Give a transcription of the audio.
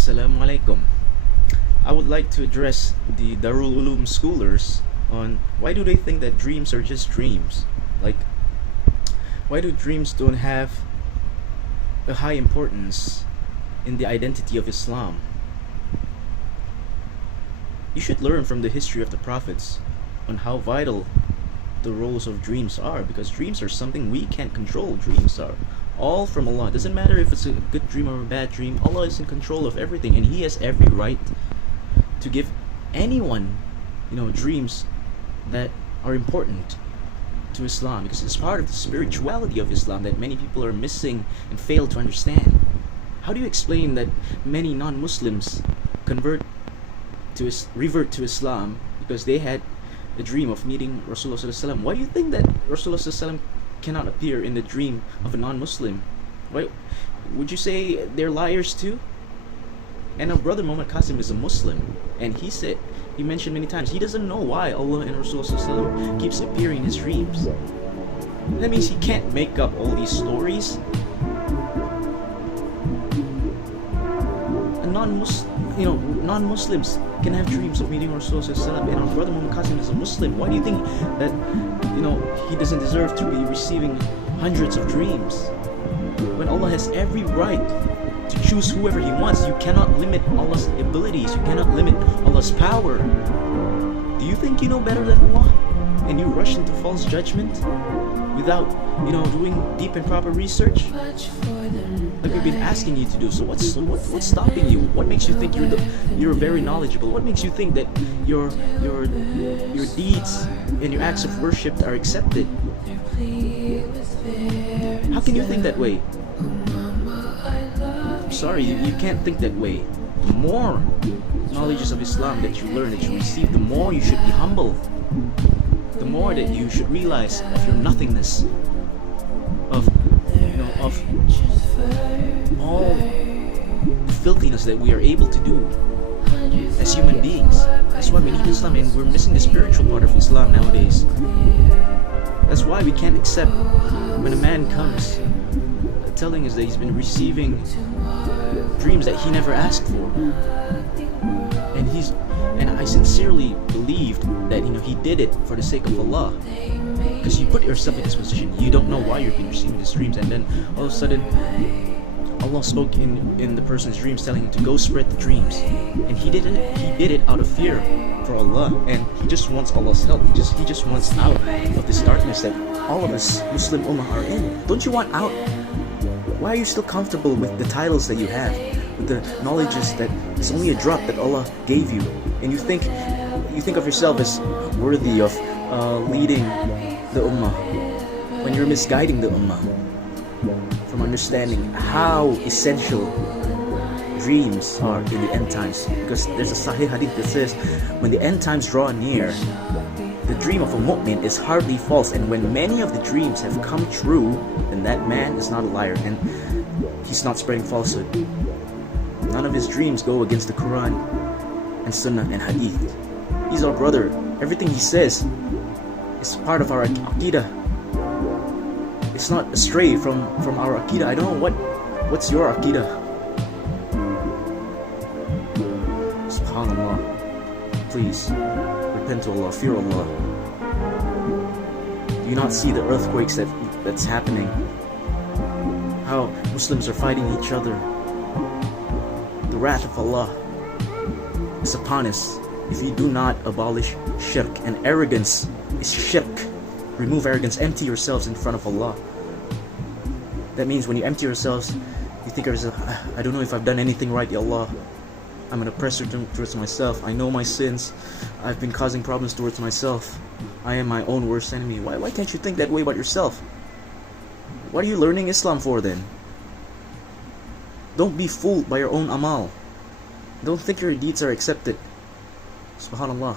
Assalamu alaikum. I would like to address the Darul Uloom schoolers on why do they think that dreams are just dreams? Like, why do dreams don't have a high importance in the identity of Islam? You should learn from the history of the prophets on how vital the roles of dreams are, because dreams are something we can't control. Dreams are all from Allah. It doesn't matter if it's a good dream or a bad dream. Allah is in control of everything, and He has every right to give anyone, dreams that are important to Islam, because it's part of the spirituality of Islam that many people are missing and fail to understand. How do you explain that many non-Muslims revert to Islam because they had a dream of meeting Rasulullah Sallallahu Alaihi Wasallam? Why do you think that Rasulullah Sallallahu Alaihi Wasallam cannot appear in the dream of a non-Muslim? Why would you say they're liars too? And our brother Muhammad Qasim is a Muslim, and he mentioned many times he doesn't know why Allah and Rasulullah Sallallahu Alaihi Wasallam keeps appearing in his dreams. That means he can't make up all these stories. A non-Muslims can have dreams of meeting Rasulullah Sallallahu Alaihi Wasallam, and our brother Muhammad Qasim is a Muslim. Why do you think that he doesn't deserve to be receiving hundreds of dreams when Allah has every right to choose whoever He wants? You cannot limit Allah's abilities. You cannot limit Allah's power. Do you think you know better than Allah, and you rush into false judgment without doing deep and proper research like we've been asking you to do? So what's stopping you? What makes you think you're very knowledgeable? What makes you think that your deeds and your acts of worship are accepted? How can you think that way? I'm sorry, you can't think that way. The more knowledges of Islam that you learn, that you receive, the more you should be humble. The more that you should realize of your nothingness, of all the filthiness that we are able to do as human beings. That's why we need Islam, and we're missing the spiritual part of Islam nowadays. That's why we can't accept when a man comes telling us that he's been receiving dreams that he never asked for, and I sincerely believed that he did it for the sake of Allah, because you put yourself in this position. You don't know why you've been receiving these dreams, and then all of a sudden Allah spoke in the person's dreams, telling him to go spread the dreams, and he did it out of fear for Allah, and he just wants Allah's help. He just wants out of this darkness that all of us Muslim Ummah are in. Don't you want out? Why are you still comfortable with the titles that you have, with the knowledges that it's only a drop that Allah gave you, and you think of yourself as worthy of leading the Ummah, when you're misguiding the Ummah from understanding how essential dreams are in the end times? Because there's a Sahih hadith that says, when the end times draw near, the dream of a mu'min is hardly false, and when many of the dreams have come true, then that man is not a liar, and he's not spreading falsehood. None of his dreams go against the Quran and Sunnah and Hadith. He's our brother. Everything he says is part of our Aqidah. It's not astray from our Aqidah. I don't know what's your Aqidah. SubhanAllah. Please repent to Allah, fear Allah. Do you not see the earthquakes that's happening? How Muslims are fighting each other? The wrath of Allah is upon us if you do not abolish shirk. And arrogance is shirk. Remove arrogance. Empty yourselves in front of Allah. That means when you empty yourselves, you think of yourself, I don't know if I've done anything right, Ya Allah. I'm an oppressor towards myself. I know my sins. I've been causing problems towards myself. I am my own worst enemy. Why can't you think that way about yourself? What are you learning Islam for then? Don't be fooled by your own amal. Don't think your deeds are accepted. SubhanAllah.